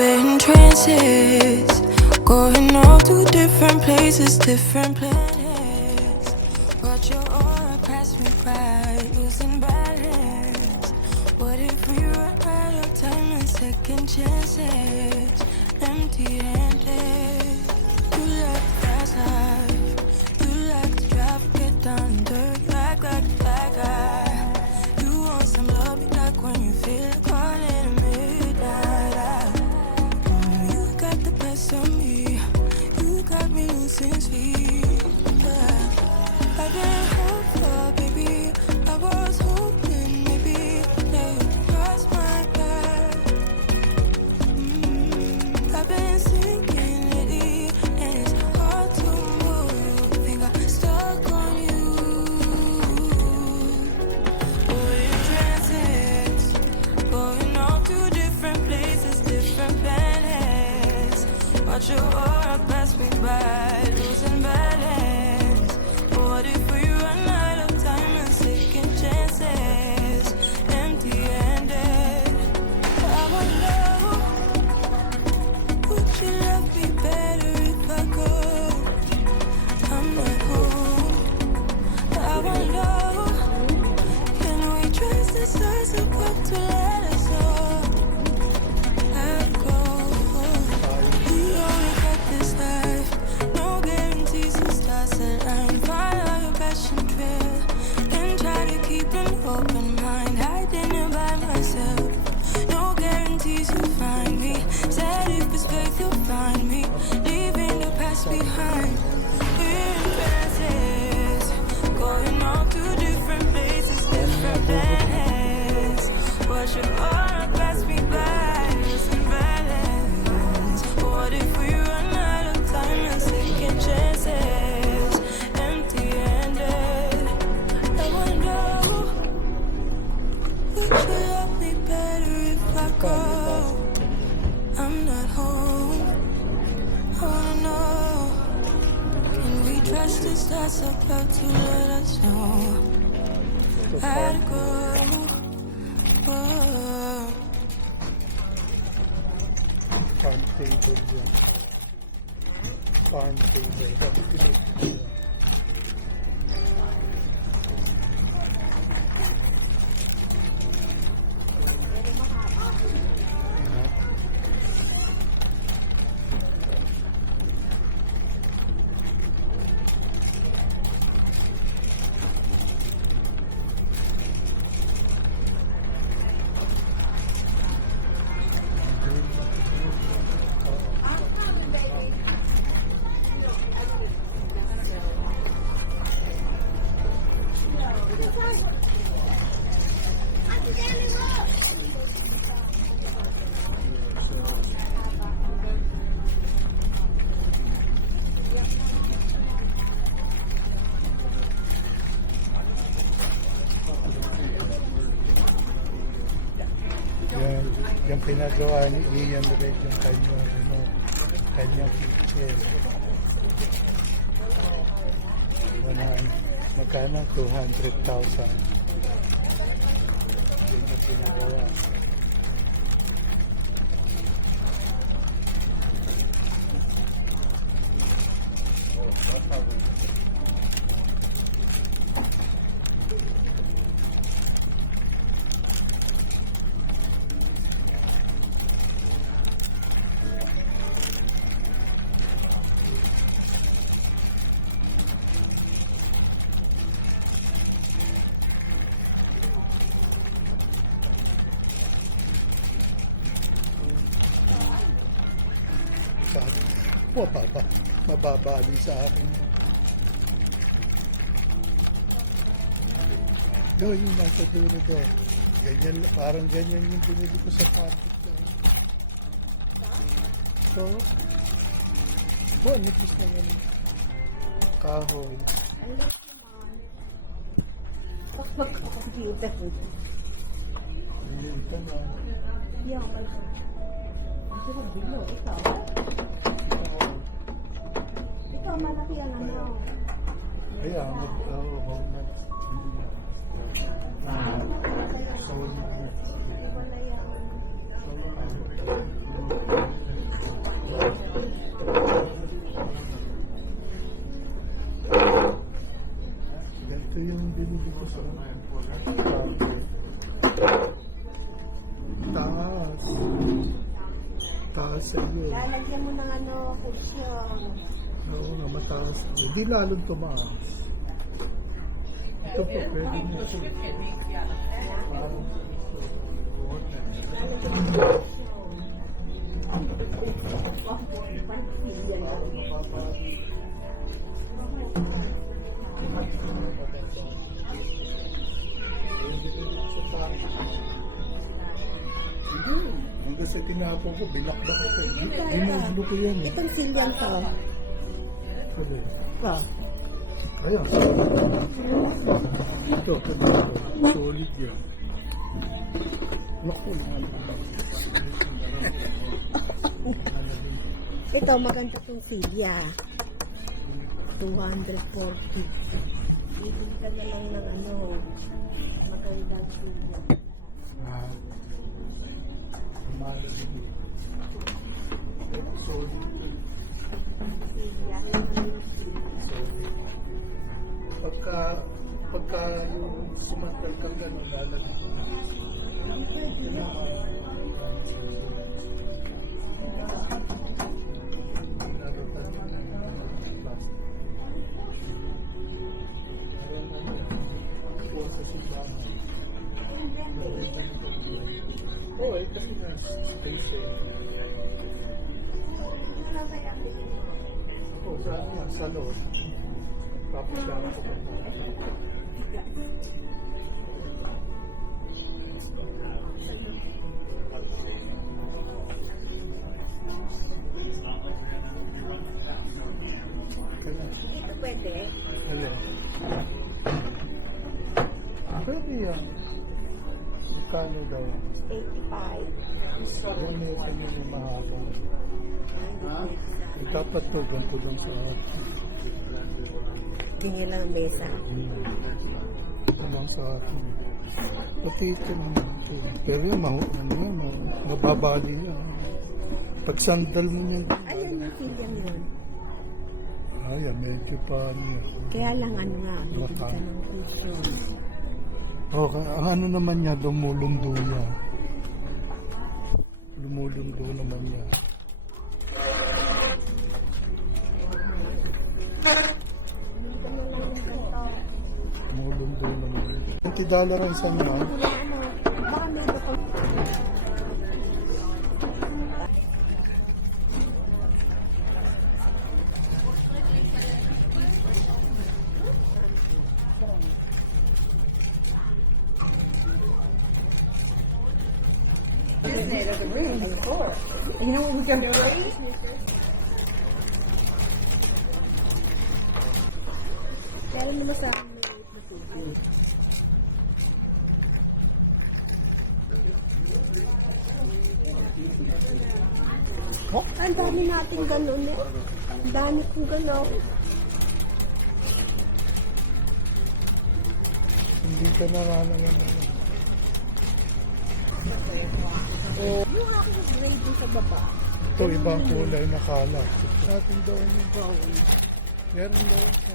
we're in trances, going off to different places, different planets. Watch your aura pass me by, losing balance. What if we run out of time and second chances? Empty-handed. You like fast life, you like to drive, get down dirt, like a bad guy. You want some love, like when you feel caught in the midnight. You got the best of me, you got me losing sleep. I've been hopeful, baby, I was hoping maybe that you'd cross my path. I've been sinking lately, and it's hard to move. Think I'm stuck on you. We're in trances, going all to different places, different planets. Watch your aura pass me by, losing balance. What if we run out of time and second chances? Empty-handed. I wonder, would you love me better if I go? I'm not home. I wonder, can we trust the stars above to let us know? I'd go. We only got this life, no guarantees. The stars align. Follow your passion trail and try to keep an open mind. Hiding it by myself, no guarantees you'll find me. Said if it's faith you'll find me, leaving the past behind. We're in trances, going all to different places, different planets. Watch your aura pass me by, losing balance. What if we run out of time and second chances? Empty-handed. I wonder, would you love me better if I go? I'm not home. I wanna know, can we trust the stars above to let us know? I'd go. Oh. Farm table yan. Farm table. Bakit pinag-ibig? Yung pinagawa ni Ian Red yung kanyang kitchen. Magkano? 200,000. Yun yung pinagawa. Mababali sa akin. No, yung nasa dulo daw. Ganyan, parang ganyan yung binili ko sa market. So, nipis na yan. Kahoy. Pag-computer. Ayun, ito na. Yung pala. Ito na bilo, ito. Ito, malaki yan ano. Ayan, solid. mataas sa iyo. Lalagyan mo ng ano, cushion. Oo nga, mataas. Hindi lalong tumaas. Ito po, pwede mo ito. Parang hindi. Hanggang sa tinapo ko, binakbak ko. Binublo ko yan. Itong silyan to. Sabi. Pa. Ayan. Ito, solid yan. Naku, Ito, maganda itong silya. 240. Bibili ka na lang ng ano, magandang silya. ah, malalim. Solid. Silya. Solid. Pagka yung sumantal kang gano'n, lalagay ko. Oo, kasi nga, space eh. Oo, saan nga, sa loob. Tapos lang ako. Kaya, Ito pwede. alin? Pwede yan. Kano daw? 85. Yung meter yun yung mahaba. Dapat to, ganito lang sa akin. Tingin lang ang besa. Ito lang sa akin. Pati ito naman. Pero yung mababali yan. Pag sandal mo yan. Ayan yung silyan yun. Ayan, medyo pa niya. Kaya lang ano nga, bibili ka Baka. ng cushion. Okay, ang ano naman niya, lumulundo niya. Lumulundo naman niya. Lumulundo naman niya. $20 ang isang man. Ano, baka may ko. You know what we're gonna do? Meron naman sa akin maliit na tubig. Oh? Ang dami natin ganun eh. Ang dami kong ganun. Hindi ka naman. Yung aking grade dun sa baba. Ito, ibang kulay na kalat. Sa atin daw yung baon. Meron daw sa